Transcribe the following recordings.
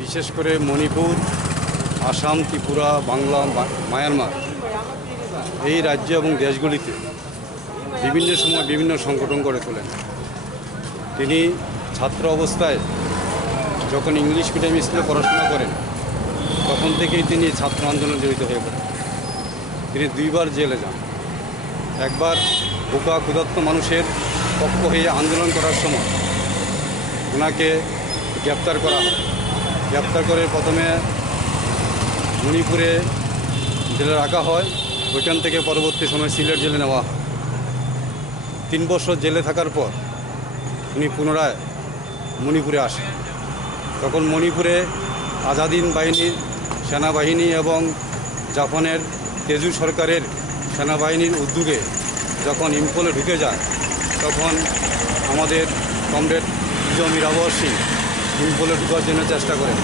বিশেষ করে মণিপুর, আসাম, ত্রিপুরা, বাংলা, মায়ানমার এই রাজ্য এবং দেশগুলিতে বিভিন্ন সময় বিভিন্ন সংগঠন গড়ে তোলেন। তিনি ছাত্র অবস্থায় যখন ইংলিশ মিডিয়াম স্কুলে পড়াশোনা করেন তখন থেকেই তিনি ছাত্র আন্দোলনে জড়িত হয়ে পড়েন। তিনি দুইবার জেলে যান। একবার বোকা ক্ষুধার্ত মানুষের পক্ষ হয়ে আন্দোলন করার সময় ওনাকে গ্রেপ্তার করা হয়। গ্রেপ্তার করে প্রথমে মণিপুরে জেলে রাখা হয়, ওইখান থেকে পরবর্তী সময় সিলেট জেলে নেওয়া হয়। 3 বছর জেলে থাকার পর উনি পুনরায় মণিপুরে আসেন। তখন মণিপুরে আজাদিন বাহিনীর সেনাবাহিনী এবং জাপানের তেজু সরকারের সেনাবাহিনীর উদ্যোগে যখন ইম্ফলে ঢুকে যায় তখন আমাদের কমরেড মিরাবর সিং ইম্ফলে ঢুকার জন্য চেষ্টা করেন,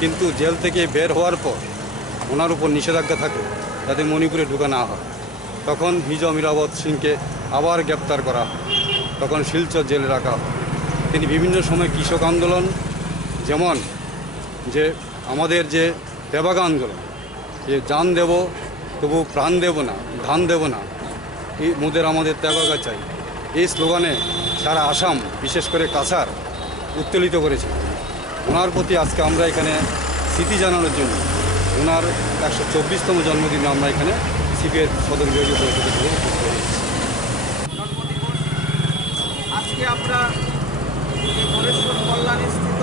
কিন্তু জেল থেকে বের হওয়ার পর ওনার উপর নিষেধাজ্ঞা থাকে যাতে মণিপুরে ঢুকা না হয়। তখন মিরাবর সিংকে আবার গ্রেপ্তার করা হয়, তখন শিলচর জেলে রাখা হয়। তিনি বিভিন্ন সময় কৃষক আন্দোলন, যেমন যে আমাদের যে তেবাগা আন্দোলন, যে জান দেব তবু প্রাণ দেব না, ধান দেব না, এই আমাদের তেবাগা চাই, এই স্লোগানে সারা আসাম বিশেষ করে কাছাড় উত্তোলিত করেছে। ওনার প্রতি আজকে আমরা এখানে স্মৃতি জানানোর জন্য ওনার 124তম জন্মদিনে আমরা এখানে সিপিএর সদর বিভাগীয় পরিষদের থেকে উপস্থিত হয়েছি। আজকে আমরা কল্যাণী স্থিত